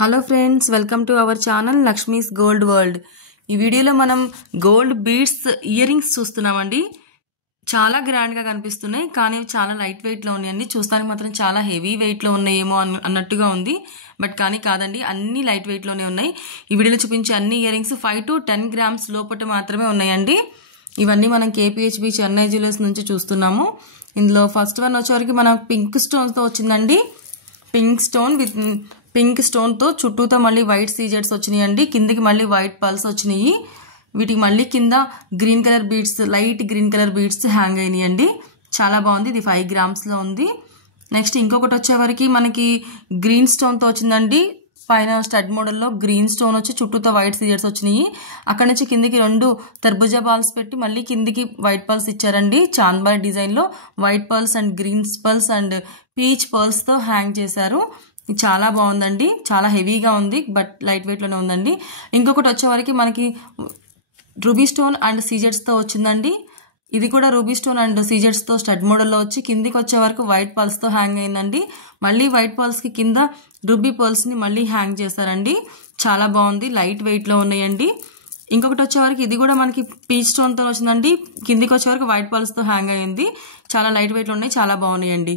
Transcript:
Hello friends, welcome to our channel Lakshmi's gold world. ఈ వీడియోలో మనం గోల్డ్ బీడ్స్ ఇయర్ రింగ్స్ చూస్తున్నామండి. చాలా గ్రాండ్గా కనిపిస్తున్నాయి, కానీ చాలా లైట్ వెయిట్లో ఉన్నాయండి. చూస్తానికి మాత్రం చాలా హెవీ వెయిట్లో ఉన్నాయేమో అన్నట్టుగా ఉంది, బట్ కానీ కాదండి, అన్ని లైట్ వెయిట్లోనే ఉన్నాయి. ఈ వీడియోలో చూపించే అన్ని ఇయర్ రింగ్స్ 5 to 10 grams లోపల మాత్రమే ఉన్నాయండి. ఇవన్నీ మనం కేపీహెచ్బి చెన్నై జ్యువెలర్స్ నుంచి చూస్తున్నాము. ఇందులో ఫస్ట్ వన్ వచ్చేవరకు మనం పింక్ స్టోన్తో వచ్చిందండి. పింక్ స్టోన్తో చుట్టూతో మళ్ళీ వైట్ సీజెట్స్ వచ్చినాయండి. కిందికి మళ్ళీ వైట్ పల్స్ వచ్చినాయి. వీటికి మళ్ళీ కింద green colour beads, light green colour beads hang అయినాయండి. చాలా బాగుంది. ఇది 5 grams ఉంది. నెక్స్ట్ ఇంకొకటి వచ్చేవరకు మనకి గ్రీన్ స్టోన్తో వచ్చిందండి. పైన స్టడ్ మోడల్లో గ్రీన్ స్టోన్ వచ్చి చుట్టూతో వైట్ సీజెట్స్ వచ్చినాయి. అక్కడ నుంచి కిందికి 2 తర్బుజా బాల్స్ పెట్టి మళ్ళీ కిందికి వైట్ పర్ల్స్ ఇచ్చారండి. చాంద్బార్ డిజైన్లో white pearls and green pearls and peach పర్ల్స్తో హ్యాంగ్ చేశారు. చాలా బాగుందండి. చాలా హెవీగా ఉంది, బట్ లైట్ వెయిట్లోనే ఉందండి. ఇంకొకటి వచ్చేవరకు మనకి రూబీ స్టోన్ అండ్ సీజెట్స్తో వచ్చిందండి. ఇది కూడా రూబీ స్టోన్ అండ్ సీజెట్స్తో స్టడ్ మోడల్లో వచ్చి కిందికి వచ్చే వరకు వైట్ పర్ల్స్తో హ్యాంగ్ అయిందండి. మళ్ళీ వైట్ పర్ల్స్కి కింద రూబీ పర్ల్స్ని మళ్ళీ హ్యాంగ్ చేశారండి. చాలా బాగుంది, లైట్ వెయిట్లో ఉన్నాయండి. ఇంకొకటి వచ్చేవరకు ఇది కూడా మనకి పీచ్ స్టోన్తో వచ్చిందండి. కిందికి వచ్చేవరకు వైట్ పర్ల్స్తో హ్యాంగ్ అయ్యింది. చాలా లైట్ వెయిట్లో ఉన్నాయి, చాలా బాగున్నాయండి.